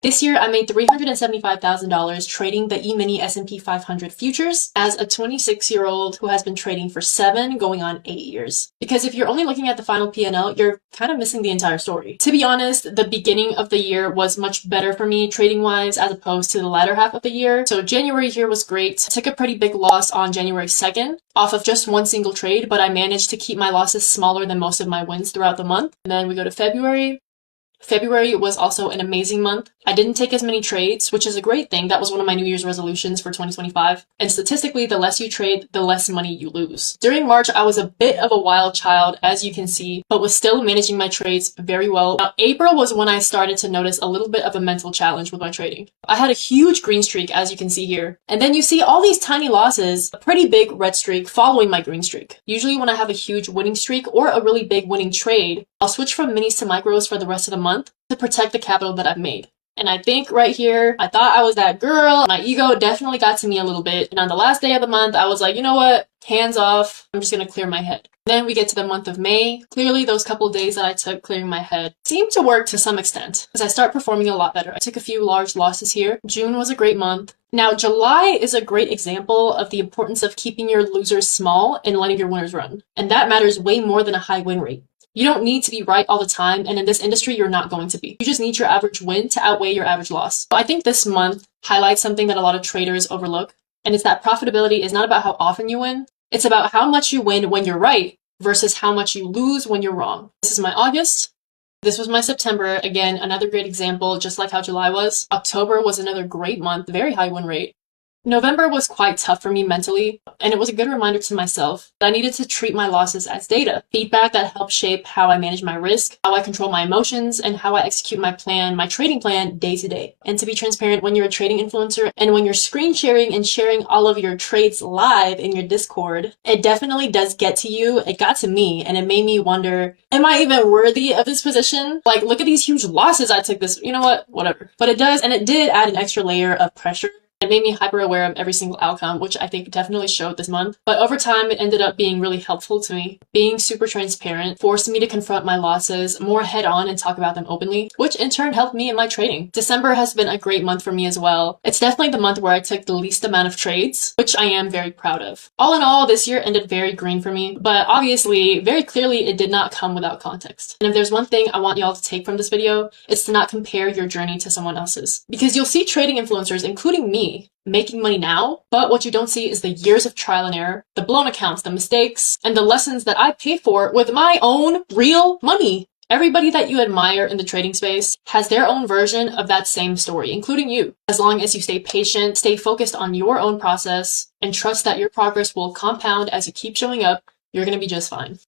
This year, I made $375,000 trading the E-mini S&P 500 futures as a 26-year-old who has been trading for 7 going on 8 years. Because if you're only looking at the final P&L, you're kind of missing the entire story. To be honest, the beginning of the year was much better for me trading-wise as opposed to the latter half of the year. So January here was great. I took a pretty big loss on January 2nd off of just one single trade, but I managed to keep my losses smaller than most of my wins throughout the month. And then we go to February. February was also an amazing month. I didn't take as many trades, which is a great thing. That was one of my New Year's resolutions for 2025. And statistically, the less you trade, the less money you lose. During March, I was a bit of a wild child, as you can see, but was still managing my trades very well. Now, April was when I started to notice a little bit of a mental challenge with my trading. I had a huge green streak, as you can see here. And then you see all these tiny losses, a pretty big red streak following my green streak. Usually when I have a huge winning streak or a really big winning trade, I'll switch from minis to micros for the rest of the month to protect the capital that I've made. And I think right here, I thought I was that girl. My ego definitely got to me a little bit. And on the last day of the month, I was like, you know what? Hands off. I'm just going to clear my head. Then we get to the month of May. Clearly, those couple days that I took clearing my head seemed to work to some extent because I start performing a lot better. I took a few large losses here. June was a great month. Now, July is a great example of the importance of keeping your losers small and letting your winners run. And that matters way more than a high win rate. You don't need to be right all the time, and in this industry, you're not going to be. You just need your average win to outweigh your average loss. So I think this month highlights something that a lot of traders overlook, and it's that profitability is not about how often you win. It's about how much you win when you're right versus how much you lose when you're wrong. This is my August. This was my September. Again, another great example, just like how July was. October was another great month, very high win rate. November was quite tough for me mentally, and it was a good reminder to myself that I needed to treat my losses as data, feedback that helped shape how I manage my risk, how I control my emotions, and how I execute my plan, my trading plan day to day. And to be transparent, when you're a trading influencer and when you're screen sharing and sharing all of your trades live in your Discord, it definitely does get to you. It got to me, and it made me wonder, am I even worthy of this position? Like, look at these huge losses I took this, you know what, whatever. But it does, and it did add an extra layer of pressure. It made me hyper aware of every single outcome, which I think definitely showed this month. But over time, it ended up being really helpful to me. Being super transparent forced me to confront my losses more head on and talk about them openly, which in turn helped me in my trading. December has been a great month for me as well. It's definitely the month where I took the least amount of trades, which I am very proud of. All in all, this year ended very green for me, but obviously, very clearly, it did not come without context. And if there's one thing I want y'all to take from this video, it's to not compare your journey to someone else's. Because you'll see trading influencers, including me, making money now, but what you don't see is the years of trial and error, the blown accounts, the mistakes, and the lessons that I paid for with my own real money. Everybody that you admire in the trading space has their own version of that same story, including you. As long as you stay patient, stay focused on your own process, and trust that your progress will compound as you keep showing up, you're going to be just fine.